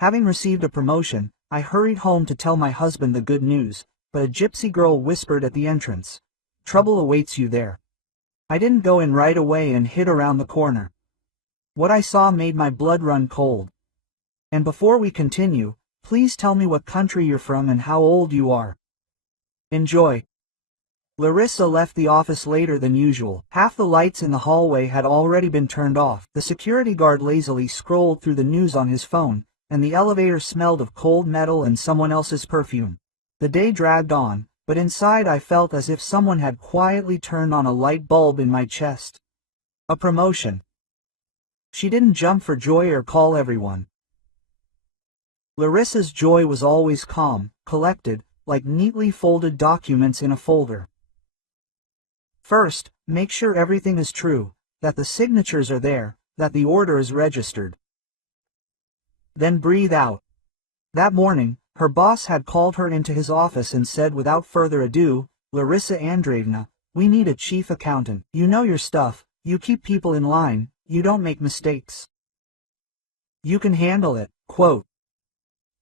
Having received a promotion, I hurried home to tell my husband the good news, but a gypsy girl whispered at the entrance, "Trouble awaits you there." I didn't go in right away and hid around the corner. What I saw made my blood run cold. And before we continue, please tell me what country you're from and how old you are. Enjoy. Larissa left the office later than usual. Half the lights in the hallway had already been turned off. The security guard lazily scrolled through the news on his phone, and the elevator smelled of cold metal and someone else's perfume. The day dragged on, but inside I felt as if someone had quietly turned on a light bulb in my chest. A promotion. She didn't jump for joy or call everyone. Larissa's joy was always calm, collected, like neatly folded documents in a folder. First, make sure everything is true, that the signatures are there, that the order is registered. Then breathe out. That morning, her boss had called her into his office and said without further ado, "Larissa Andreevna, we need a chief accountant. You know your stuff, you keep people in line, you don't make mistakes. You can handle it." Quote.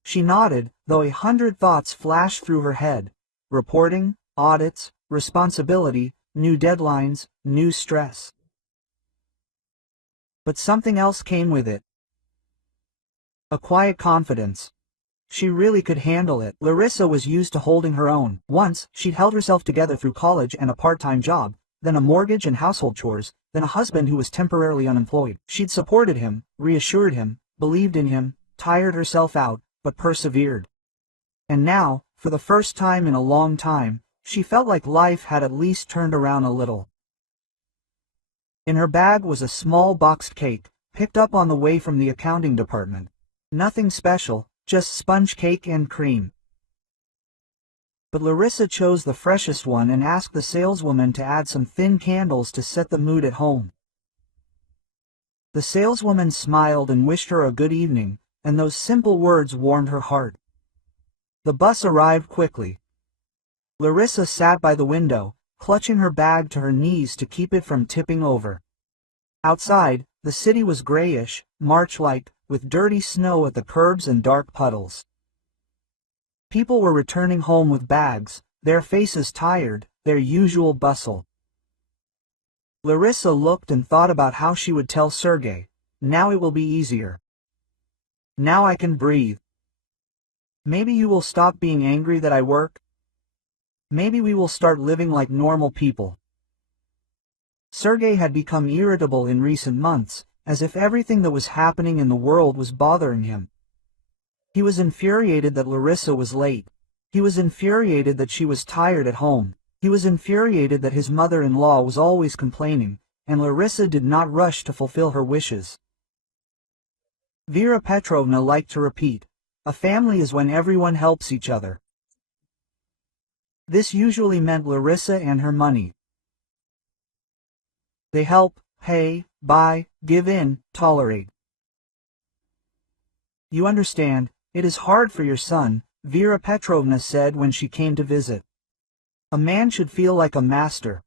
She nodded, though 100 thoughts flashed through her head. Reporting, audits, responsibility, new deadlines, new stress. But something else came with it. A quiet confidence. She really could handle it. Larissa was used to holding her own. Once, she'd held herself together through college and a part-time job, then a mortgage and household chores, then a husband who was temporarily unemployed. She'd supported him, reassured him, believed in him, tired herself out, but persevered. And now, for the first time in a long time, she felt like life had at least turned around a little. In her bag was a small boxed cake, picked up on the way from the accounting department. Nothing special, just sponge cake and cream. But Larissa chose the freshest one and asked the saleswoman to add some thin candles to set the mood at home. The saleswoman smiled and wished her a good evening, and those simple words warmed her heart. The bus arrived quickly. Larissa sat by the window, clutching her bag to her knees to keep it from tipping over. Outside, the city was grayish, March-like, with dirty snow at the curbs and dark puddles. People were returning home with bags, their faces tired, their usual bustle. Larissa looked and thought about how she would tell Sergei, "Now it will be easier. Now I can breathe. Maybe you will stop being angry that I work. Maybe we will start living like normal people." Sergei had become irritable in recent months, as if everything that was happening in the world was bothering him. He was infuriated that Larissa was late. He was infuriated that she was tired at home. He was infuriated that his mother-in-law was always complaining, and Larissa did not rush to fulfill her wishes. Vera Petrovna liked to repeat, "A family is when everyone helps each other." This usually meant Larissa and her money. They help, pay, buy, give in, tolerate. "You understand, it is hard for your son," Vera Petrovna said when she came to visit. "A man should feel like a master."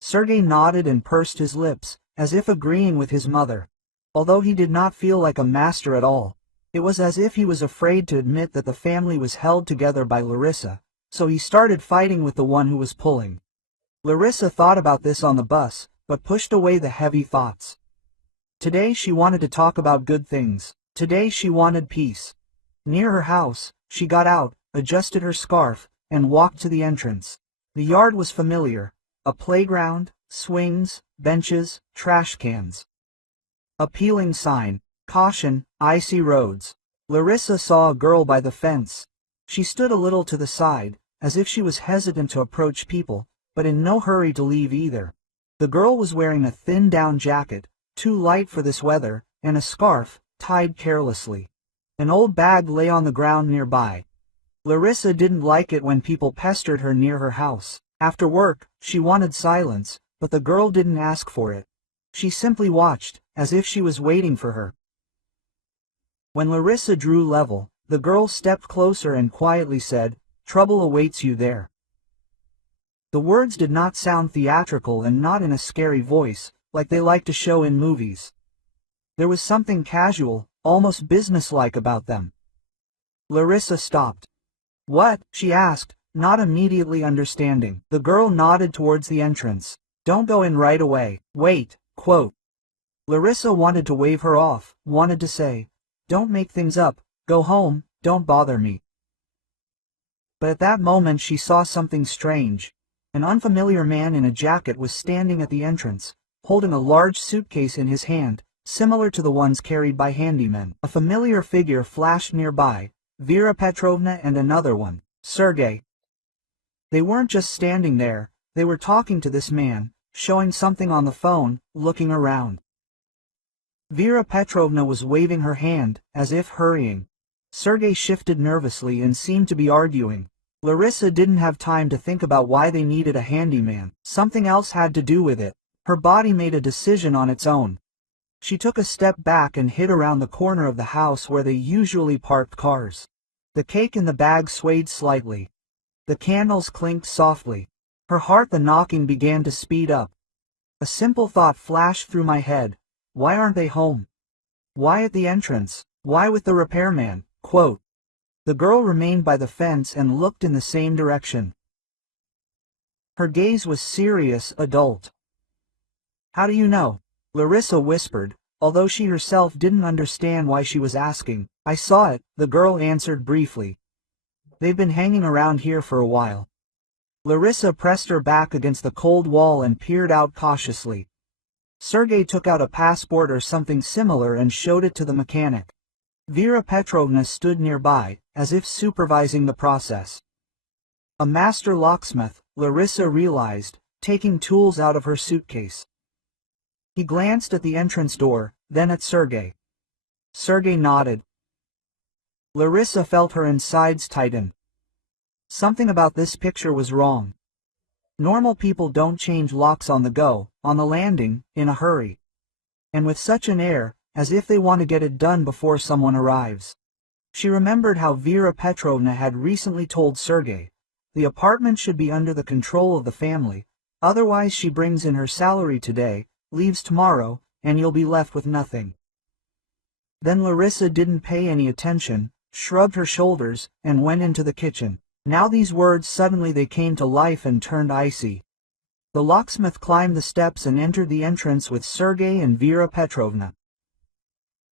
Sergei nodded and pursed his lips, as if agreeing with his mother. Although he did not feel like a master at all, it was as if he was afraid to admit that the family was held together by Larissa, so he started fighting with the one who was pulling. Larissa thought about this on the bus, but pushed away the heavy thoughts. Today she wanted to talk about good things. Today she wanted peace. Near her house, she got out, adjusted her scarf, and walked to the entrance. The yard was familiar. A playground, swings, benches, trash cans. A peeling sign, "Caution, icy roads." Larissa saw a girl by the fence. She stood a little to the side, as if she was hesitant to approach people, but in no hurry to leave either. The girl was wearing a thin down jacket, too light for this weather, and a scarf, tied carelessly. An old bag lay on the ground nearby. Larissa didn't like it when people pestered her near her house. After work, she wanted silence, but the girl didn't ask for it. She simply watched, as if she was waiting for her. When Larissa drew level, the girl stepped closer and quietly said, "Trouble awaits you there." The words did not sound theatrical and not in a scary voice, like they like to show in movies. There was something casual, almost businesslike about them. Larissa stopped. "What?" she asked, not immediately understanding. The girl nodded towards the entrance. "Don't go in right away. Wait." Quote. Larissa wanted to wave her off, wanted to say, "Don't make things up, go home, don't bother me." But at that moment she saw something strange. An unfamiliar man in a jacket was standing at the entrance, holding a large suitcase in his hand, similar to the ones carried by handymen. A familiar figure flashed nearby, Vera Petrovna and another one, Sergei. They weren't just standing there, they were talking to this man, showing something on the phone, looking around. Vera Petrovna was waving her hand, as if hurrying. Sergei shifted nervously and seemed to be arguing. Larissa didn't have time to think about why they needed a handyman. Something else had to do with it. Her body made a decision on its own. She took a step back and hid around the corner of the house where they usually parked cars. The cake in the bag swayed slightly. The candles clinked softly. Her heart, the knocking began to speed up. A simple thought flashed through my head. Why aren't they home? Why at the entrance? Why with the repairman? Quote. The girl remained by the fence and looked in the same direction. Her gaze was serious, adult. "How do you know?" Larissa whispered, although she herself didn't understand why she was asking. "I saw it," the girl answered briefly. "They've been hanging around here for a while." Larissa pressed her back against the cold wall and peered out cautiously. Sergei took out a passport or something similar and showed it to the mechanic. Vera Petrovna stood nearby, as if supervising the process. A master locksmith, Larissa realized, taking tools out of her suitcase. He glanced at the entrance door, then at Sergei. Sergei nodded. Larissa felt her insides tighten. Something about this picture was wrong. Normal people don't change locks on the go, on the landing, in a hurry. And with such an air, as if they want to get it done before someone arrives. She remembered how Vera Petrovna had recently told Sergei, the apartment should be under the control of the family, otherwise she brings in her salary today, leaves tomorrow, and you'll be left with nothing. Then Larissa didn't pay any attention, shrugged her shoulders, and went into the kitchen. Now these words suddenly they came to life and turned icy. The locksmith climbed the steps and entered the entrance with Sergei and Vera Petrovna.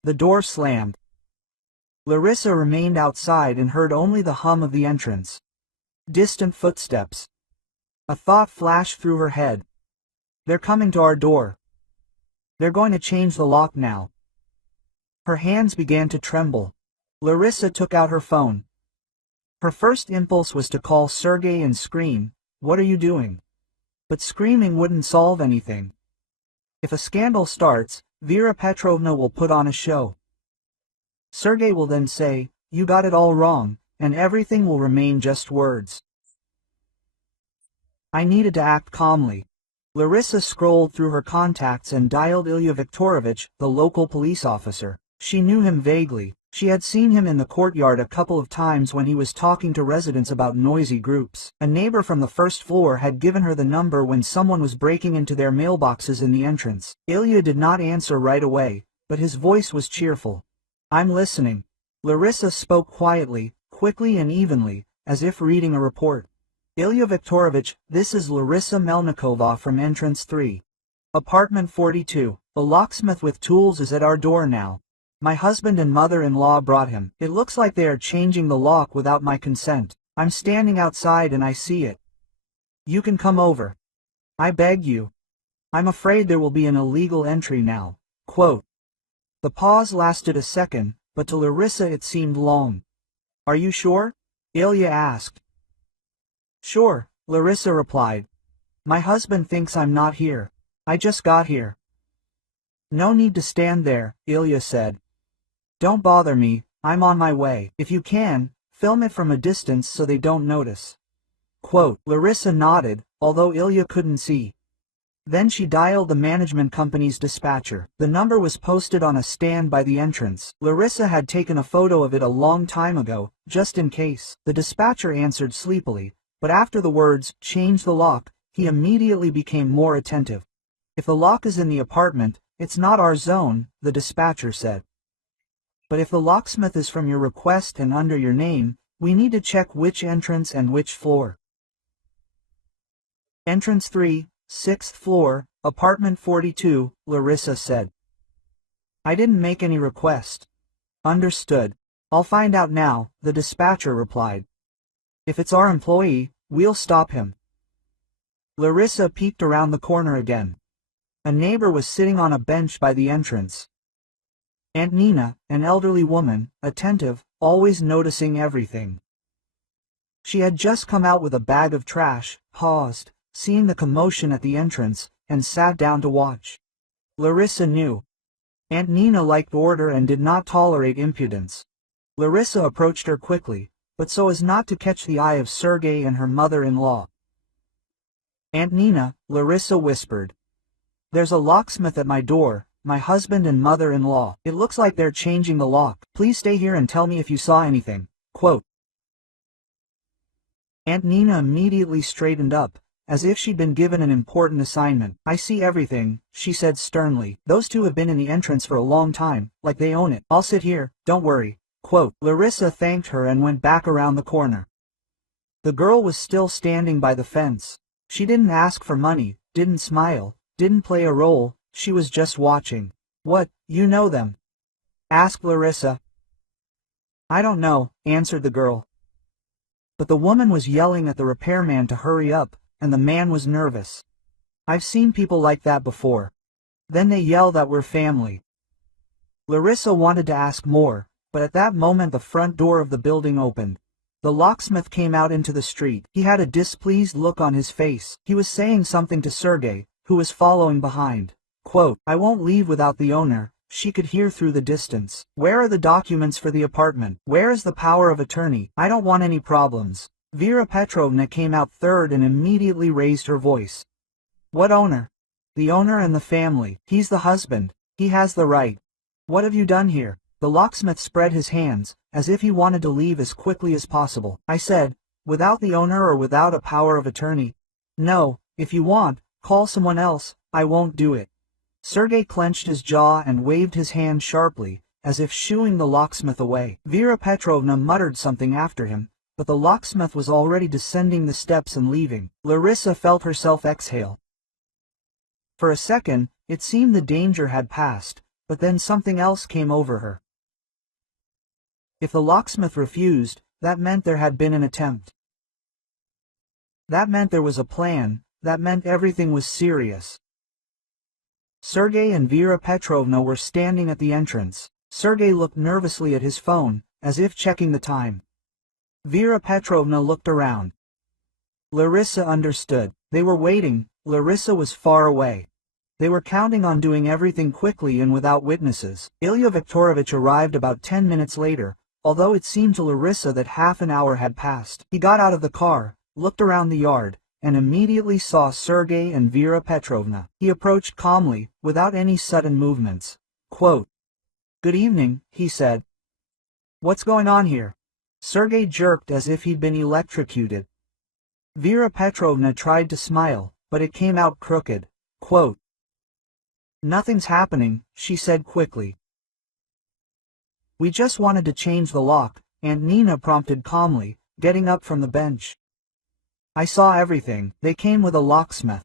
The door slammed. Larissa remained outside and heard only the hum of the entrance. Distant footsteps. A thought flashed through her head. They're coming to our door. They're going to change the lock now. Her hands began to tremble. Larissa took out her phone. Her first impulse was to call Sergei and scream, "What are you doing?" But screaming wouldn't solve anything. If a scandal starts, Vera Petrovna will put on a show. Sergei will then say, "You got it all wrong," and everything will remain just words. I needed to act calmly. Larissa scrolled through her contacts and dialed Ilya Viktorovich, the local police officer. She knew him vaguely. She had seen him in the courtyard a couple of times when he was talking to residents about noisy groups. A neighbor from the first floor had given her the number when someone was breaking into their mailboxes in the entrance. Ilya did not answer right away, but his voice was cheerful. "I'm listening." Larissa spoke quietly, quickly and evenly, as if reading a report. "Ilya Viktorovich, this is Larissa Melnikova from entrance 3. Apartment 42. The locksmith with tools is at our door now. My husband and mother-in-law brought him. It looks like they are changing the lock without my consent. I'm standing outside and I see it. You can come over. I beg you. I'm afraid there will be an illegal entry now." Quote. The pause lasted a second, but to Larissa it seemed long. "Are you sure?" Ilya asked. "Sure," Larissa replied. "My husband thinks I'm not here. I just got here." "No need to stand there," Ilya said. "Don't bother me, I'm on my way. If you can, film it from a distance so they don't notice." Quote. Larissa nodded, although Ilya couldn't see. Then she dialed the management company's dispatcher. The number was posted on a stand by the entrance. Larissa had taken a photo of it a long time ago, just in case. The dispatcher answered sleepily, but after the words, "change the lock," he immediately became more attentive. "If the lock is in the apartment, it's not our zone," the dispatcher said. But if the locksmith is from your request and under your name, we need to check which entrance and which floor. Entrance 3, 6th floor, apartment 42, Larissa said. I didn't make any request. Understood. I'll find out now, the dispatcher replied. If it's our employee, we'll stop him. Larissa peeked around the corner again. A neighbor was sitting on a bench by the entrance. Aunt Nina, an elderly woman, attentive, always noticing everything. She had just come out with a bag of trash, paused, seeing the commotion at the entrance, and sat down to watch. Larissa knew. Aunt Nina liked order and did not tolerate impudence. Larissa approached her quickly, but so as not to catch the eye of Sergei and her mother-in-law. Aunt Nina, Larissa whispered. There's a locksmith at my door, my husband and mother-in-law. It looks like they're changing the lock. Please stay here and tell me if you saw anything. Quote. Aunt Nina immediately straightened up, as if she'd been given an important assignment. I see everything, she said sternly. Those two have been in the entrance for a long time, like they own it. I'll sit here, don't worry. Quote. Larissa thanked her and went back around the corner. The girl was still standing by the fence. She didn't ask for money, didn't smile, didn't play a role, she was just watching. What, you know them? Asked Larissa. I don't know, answered the girl. But the woman was yelling at the repairman to hurry up, and the man was nervous. I've seen people like that before. Then they yell that we're family. Larissa wanted to ask more, but at that moment the front door of the building opened. The locksmith came out into the street. He had a displeased look on his face. He was saying something to Sergei, who was following behind. Quote, I won't leave without the owner, she could hear through the distance. Where are the documents for the apartment? Where is the power of attorney? I don't want any problems. Vera Petrovna came out third and immediately raised her voice. What owner? The owner and the family. He's the husband. He has the right. What have you done here? The locksmith spread his hands, as if he wanted to leave as quickly as possible. I said, without the owner or without a power of attorney? No, if you want, call someone else, I won't do it. Sergei clenched his jaw and waved his hand sharply, as if shooing the locksmith away. Vera Petrovna muttered something after him, but the locksmith was already descending the steps and leaving. Larissa felt herself exhale. For a second, it seemed the danger had passed, but then something else came over her. If the locksmith refused, that meant there had been an attempt. That meant there was a plan, that meant everything was serious. Sergei and Vera Petrovna were standing at the entrance. Sergei looked nervously at his phone, as if checking the time. Vera Petrovna looked around. Larissa understood. They were waiting. Larissa was far away. They were counting on doing everything quickly and without witnesses. Ilya Viktorovich arrived about 10 minutes later, although it seemed to Larissa that half an hour had passed. He got out of the car, looked around the yard, and immediately saw Sergei and Vera Petrovna. He approached calmly, without any sudden movements. Quote, Good evening, he said. What's going on here? Sergei jerked as if he'd been electrocuted. Vera Petrovna tried to smile, but it came out crooked. Quote, Nothing's happening, she said quickly. We just wanted to change the lock, Aunt Nina prompted calmly, getting up from the bench. I saw everything. They came with a locksmith.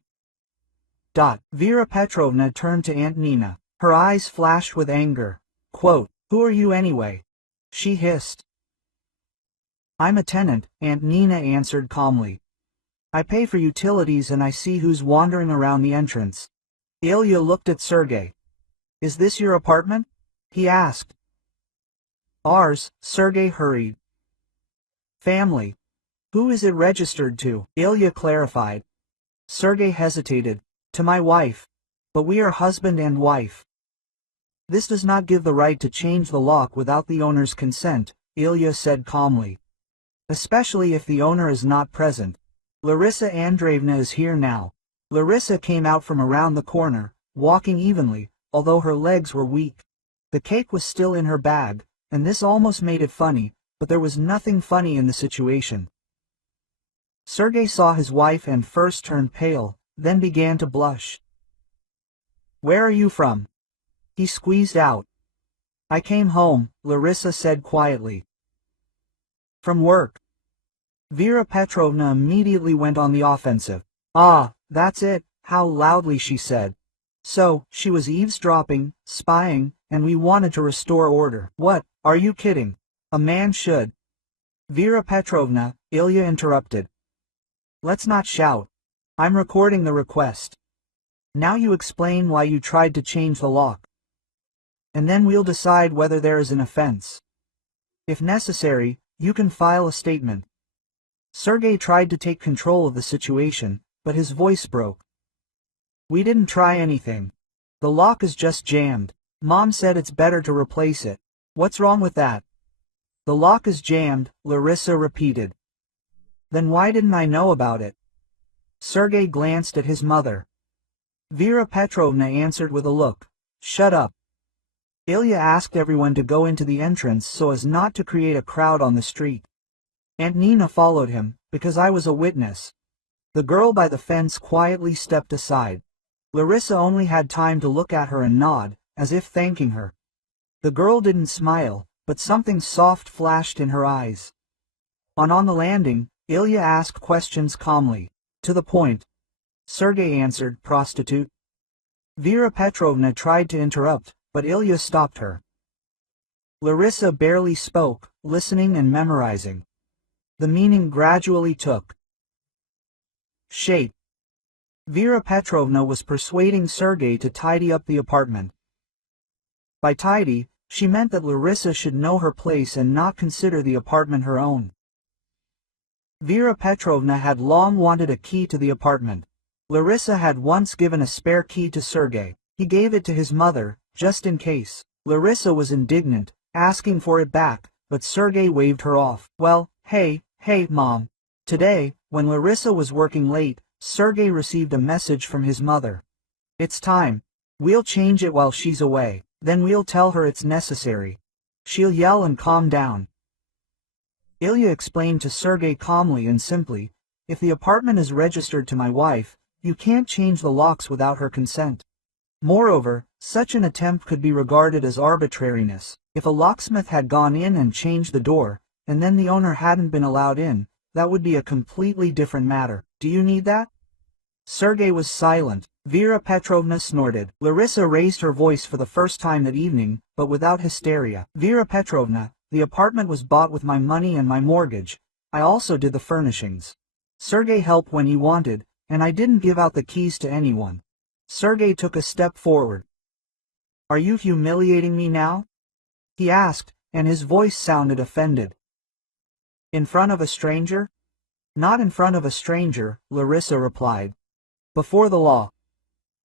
Vera Petrovna turned to Aunt Nina. Her eyes flashed with anger. Quote, Who are you anyway? She hissed. I'm a tenant, Aunt Nina answered calmly. I pay for utilities and I see who's wandering around the entrance. Ilya looked at Sergei. Is this your apartment? He asked. Ours, Sergei hurried. Family. Who is it registered to? Ilya clarified. Sergei hesitated. To my wife. But we are husband and wife. This does not give the right to change the lock without the owner's consent, Ilya said calmly. Especially if the owner is not present. Larissa Andreevna is here now. Larissa came out from around the corner, walking evenly, although her legs were weak. The cake was still in her bag, and this almost made it funny, but there was nothing funny in the situation. Sergei saw his wife and first turned pale, then began to blush. Where are you from? He squeezed out. I came home, Larissa said quietly. From work. Vera Petrovna immediately went on the offensive. Ah, that's it, how loudly she said. So, she was eavesdropping, spying, and we wanted to restore order. What, are you kidding? A man should. Vera Petrovna, Ilya interrupted. Let's not shout. I'm recording the request. Now you explain why you tried to change the lock. And then we'll decide whether there is an offense. If necessary, you can file a statement. Sergei tried to take control of the situation, but his voice broke. We didn't try anything. The lock is just jammed. Mom said it's better to replace it. What's wrong with that? The lock is jammed, Larissa repeated. Then why didn't I know about it? Sergei glanced at his mother. Vera Petrovna answered with a look. Shut up. Ilya asked everyone to go into the entrance so as not to create a crowd on the street. Aunt Nina followed him, because I was a witness. The girl by the fence quietly stepped aside. Larissa only had time to look at her and nod, as if thanking her. The girl didn't smile, but something soft flashed in her eyes. On the landing, Ilya asked questions calmly. To the point. Sergei answered, prostitute. Vera Petrovna tried to interrupt, but Ilya stopped her. Larissa barely spoke, listening and memorizing. The meaning gradually took shape. Vera Petrovna was persuading Sergei to tidy up the apartment. By tidy, she meant that Larissa should know her place and not consider the apartment her own. Vera Petrovna had long wanted a key to the apartment. Larissa had once given a spare key to Sergei. He gave it to his mother, just in case. Larissa was indignant, asking for it back, but Sergei waved her off. Well, hey, Mom. Today, when Larissa was working late, Sergei received a message from his mother. It's time. We'll change it while she's away. Then we'll tell her it's necessary. She'll yell and calm down. Ilya explained to Sergei calmly and simply, if the apartment is registered to my wife, you can't change the locks without her consent. Moreover, such an attempt could be regarded as arbitrariness. If a locksmith had gone in and changed the door, and then the owner hadn't been allowed in, that would be a completely different matter. Do you need that? Sergei was silent. Vera Petrovna snorted. Larissa raised her voice for the first time that evening, but without hysteria. Vera Petrovna, the apartment was bought with my money and my mortgage. I also did the furnishings. Sergei helped when he wanted, and I didn't give out the keys to anyone. Sergei took a step forward. Are you humiliating me now? He asked, and his voice sounded offended. In front of a stranger? Not in front of a stranger, Larissa replied. Before the law.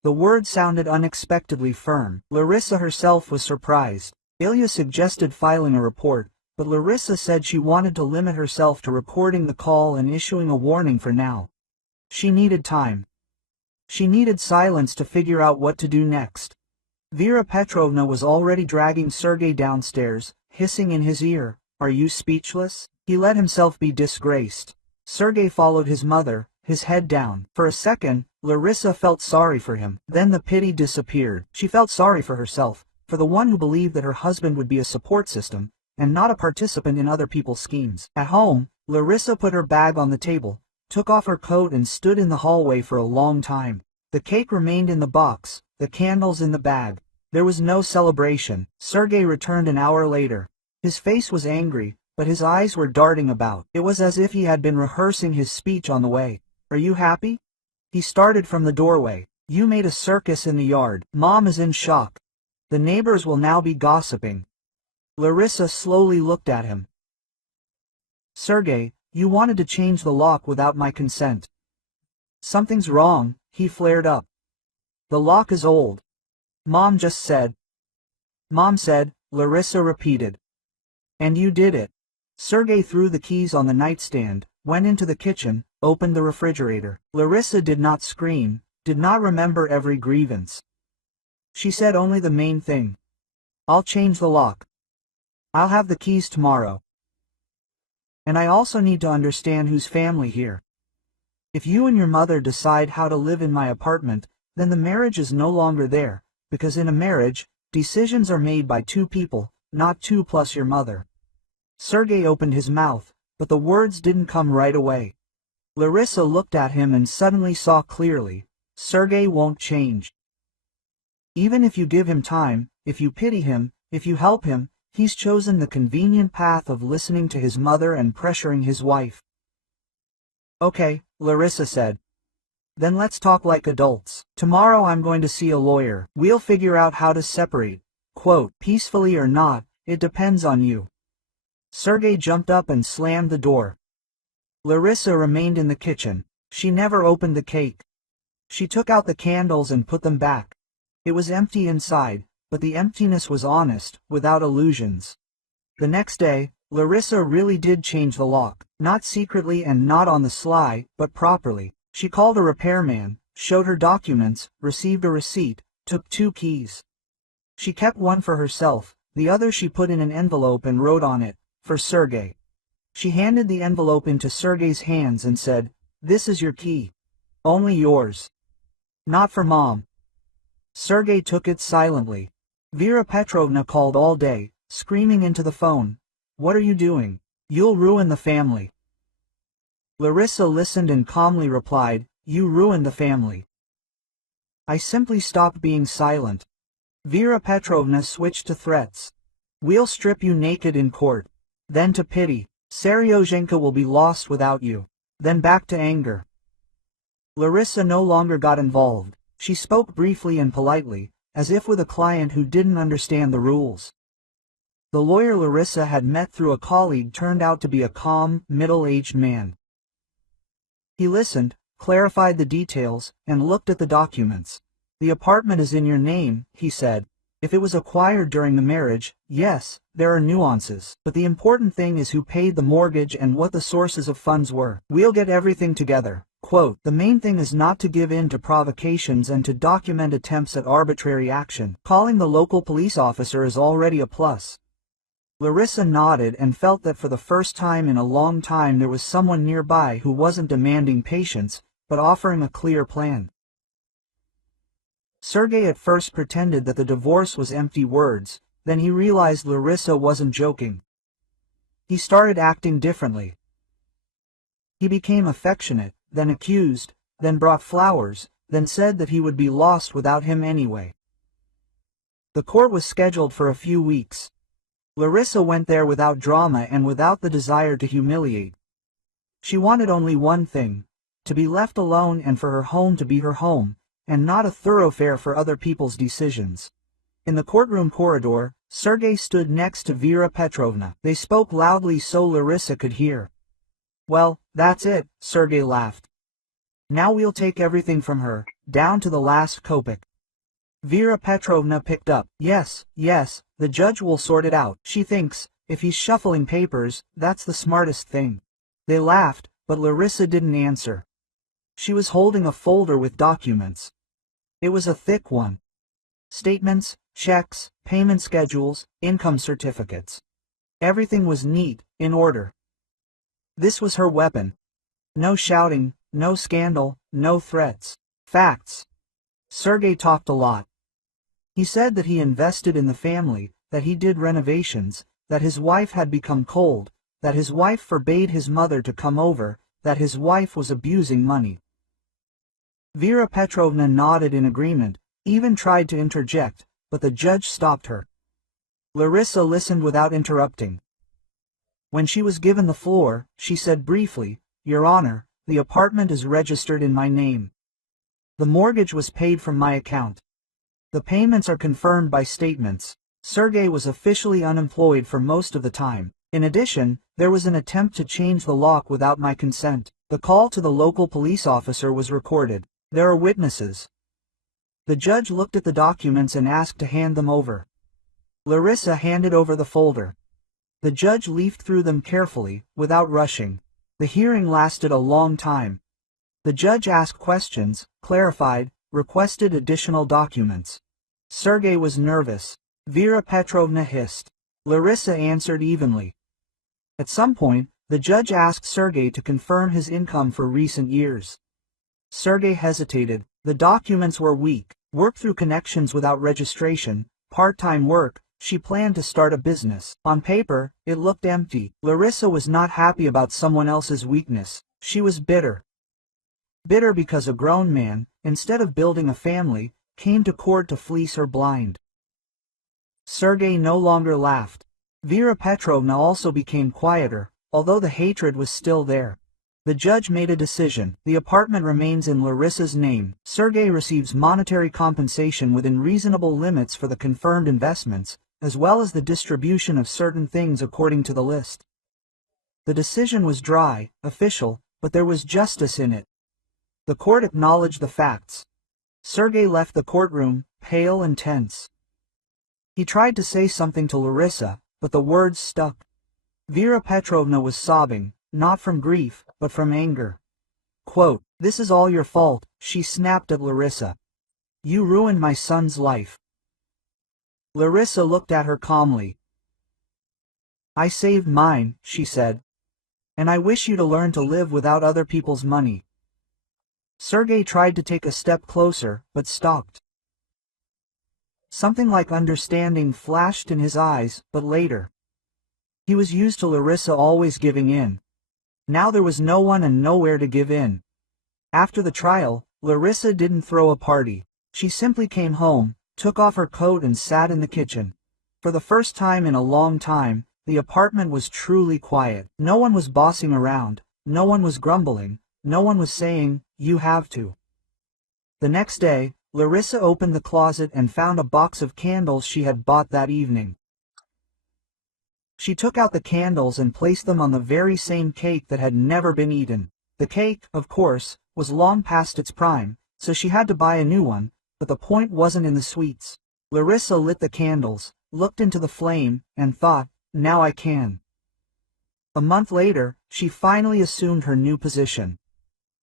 The word sounded unexpectedly firm. Larissa herself was surprised. Ilya suggested filing a report, but Larissa said she wanted to limit herself to recording the call and issuing a warning for now. She needed time. She needed silence to figure out what to do next. Vera Petrovna was already dragging Sergei downstairs, hissing in his ear, Are you speechless? He let himself be disgraced. Sergei followed his mother, his head down. For a second, Larissa felt sorry for him. Then the pity disappeared. She felt sorry for herself, for the one who believed that her husband would be a support system, and not a participant in other people's schemes. At home, Larissa put her bag on the table, took off her coat and stood in the hallway for a long time. The cake remained in the box, the candles in the bag. There was no celebration. Sergei returned an hour later. His face was angry, but his eyes were darting about. It was as if he had been rehearsing his speech on the way. Are you happy? He started from the doorway. You made a circus in the yard. Mom is in shock. The neighbors will now be gossiping. Larissa slowly looked at him. Sergei, you wanted to change the lock without my consent. Something's wrong, he flared up. The lock is old. Mom just said. Mom said, Larissa repeated. And you did it. Sergei threw the keys on the nightstand, went into the kitchen, opened the refrigerator. Larissa did not scream, did not remember every grievance. She said only the main thing. I'll change the lock. I'll have the keys tomorrow. And I also need to understand whose family here. If you and your mother decide how to live in my apartment, then the marriage is no longer there, because in a marriage, decisions are made by two people, not 2 plus your mother. Sergei opened his mouth, but the words didn't come right away. Larissa looked at him and suddenly saw clearly. Sergei won't change. Even if you give him time, if you pity him, if you help him, he's chosen the convenient path of listening to his mother and pressuring his wife. Okay, Larissa said. Then let's talk like adults. Tomorrow I'm going to see a lawyer. We'll figure out how to separate. Quote, peacefully or not, it depends on you. Sergei jumped up and slammed the door. Larissa remained in the kitchen. She never opened the cake. She took out the candles and put them back. It was empty inside, but the emptiness was honest, without illusions. The next day, Larissa really did change the lock, not secretly and not on the sly, but properly. She called a repairman, showed her documents, received a receipt, took 2 keys. She kept one for herself, the other she put in an envelope and wrote on it, for Sergei. She handed the envelope into Sergei's hands and said, "This is your key. Only yours. Not for Mom." Sergei took it silently. Vera Petrovna called all day, screaming into the phone. "What are you doing? You'll ruin the family." Larissa listened and calmly replied, "You ruined the family." I simply stopped being silent. Vera Petrovna switched to threats. "We'll strip you naked in court." Then to pity. "Seryozhenka will be lost without you." Then back to anger. Larissa no longer got involved. She spoke briefly and politely, as if with a client who didn't understand the rules. The lawyer Larissa had met through a colleague turned out to be a calm, middle-aged man. He listened, clarified the details, and looked at the documents. "The apartment is in your name," he said. "If it was acquired during the marriage, yes, there are nuances, but the important thing is who paid the mortgage and what the sources of funds were. We'll get everything together." Quote, "The main thing is not to give in to provocations and to document attempts at arbitrary action. Calling the local police officer is already a plus." Larissa nodded and felt that for the first time in a long time there was someone nearby who wasn't demanding patience, but offering a clear plan. Sergei at first pretended that the divorce was empty words, then he realized Larissa wasn't joking. He started acting differently. He became affectionate, then accused, then brought flowers, then said that he would be lost without him anyway. The court was scheduled for a few weeks. Larissa went there without drama and without the desire to humiliate. She wanted only one thing, to be left alone and for her home to be her home, and not a thoroughfare for other people's decisions. In the courtroom corridor, Sergei stood next to Vera Petrovna. They spoke loudly so Larissa could hear. "Well, that's it," Sergei laughed. "Now we'll take everything from her, down to the last kopeck." Vera Petrovna picked up. Yes, the judge will sort it out. She thinks, if he's shuffling papers, that's the smartest thing." They laughed, but Larissa didn't answer. She was holding a folder with documents. It was a thick one. Statements, checks, payment schedules, income certificates. Everything was neat, in order. This was her weapon. No shouting, no scandal, no threats. Facts. Sergei talked a lot. He said that he invested in the family, that he did renovations, that his wife had become cold, that his wife forbade his mother to come over, that his wife was abusing money. Vera Petrovna nodded in agreement, even tried to interject, but the judge stopped her. Larissa listened without interrupting. When she was given the floor, she said briefly, "Your Honor, the apartment is registered in my name. The mortgage was paid from my account. The payments are confirmed by statements." Sergei was officially unemployed for most of the time. In addition, there was an attempt to change the lock without my consent. The call to the local police officer was recorded. There are witnesses. The judge looked at the documents and asked to hand them over. Larissa handed over the folder. The judge leafed through them carefully, without rushing. The hearing lasted a long time. The judge asked questions, clarified, requested additional documents. Sergei was nervous. Vera Petrovna hissed. Larissa answered evenly. At some point, the judge asked Sergei to confirm his income for recent years. Sergei hesitated. The documents were weak. Work through connections without registration, part-time work, She planned to start a business. On paper, it looked empty. Larissa was not happy about someone else's weakness. She was bitter. Bitter because a grown man, instead of building a family, came to court to fleece her blind. Sergei no longer laughed. Vera Petrovna also became quieter, although the hatred was still there. The judge made a decision. The apartment remains in Larissa's name. Sergei receives monetary compensation within reasonable limits for the confirmed investments, as well as the distribution of certain things according to the list. The decision was dry, official, but there was justice in it. The court acknowledged the facts. Sergei left the courtroom, pale and tense. He tried to say something to Larissa, but the words stuck. Vera Petrovna was sobbing, not from grief, but from anger. Quote, "This is all your fault," she snapped at Larissa. "You ruined my son's life." Larissa looked at her calmly. "I saved mine," she said. "And I wish you to learn to live without other people's money." Sergei tried to take a step closer, but stopped. Something like understanding flashed in his eyes, but later. He was used to Larissa always giving in. Now there was no one and nowhere to give in. After the trial, Larissa didn't throw a party. She simply came home, took off her coat and sat in the kitchen. For the first time in a long time, the apartment was truly quiet. No one was bossing around, no one was grumbling, no one was saying, "You have to." The next day, Larissa opened the closet and found a box of candles she had bought that evening. She took out the candles and placed them on the very same cake that had never been eaten. The cake, of course, was long past its prime, so she had to buy a new one, but the point wasn't in the sweets. Larissa lit the candles, looked into the flame, and thought, "Now I can." A month later, she finally assumed her new position.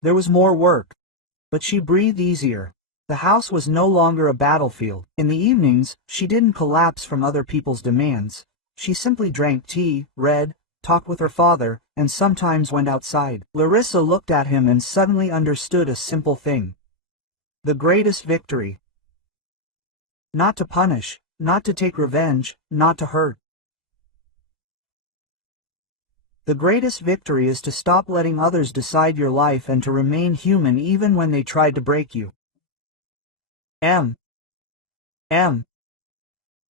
There was more work, but she breathed easier. The house was no longer a battlefield. In the evenings, she didn't collapse from other people's demands. She simply drank tea, read, talked with her father, and sometimes went outside. Larissa looked at him and suddenly understood a simple thing. The greatest victory. Not to punish, not to take revenge, not to hurt. The greatest victory is to stop letting others decide your life and to remain human even when they tried to break you. M.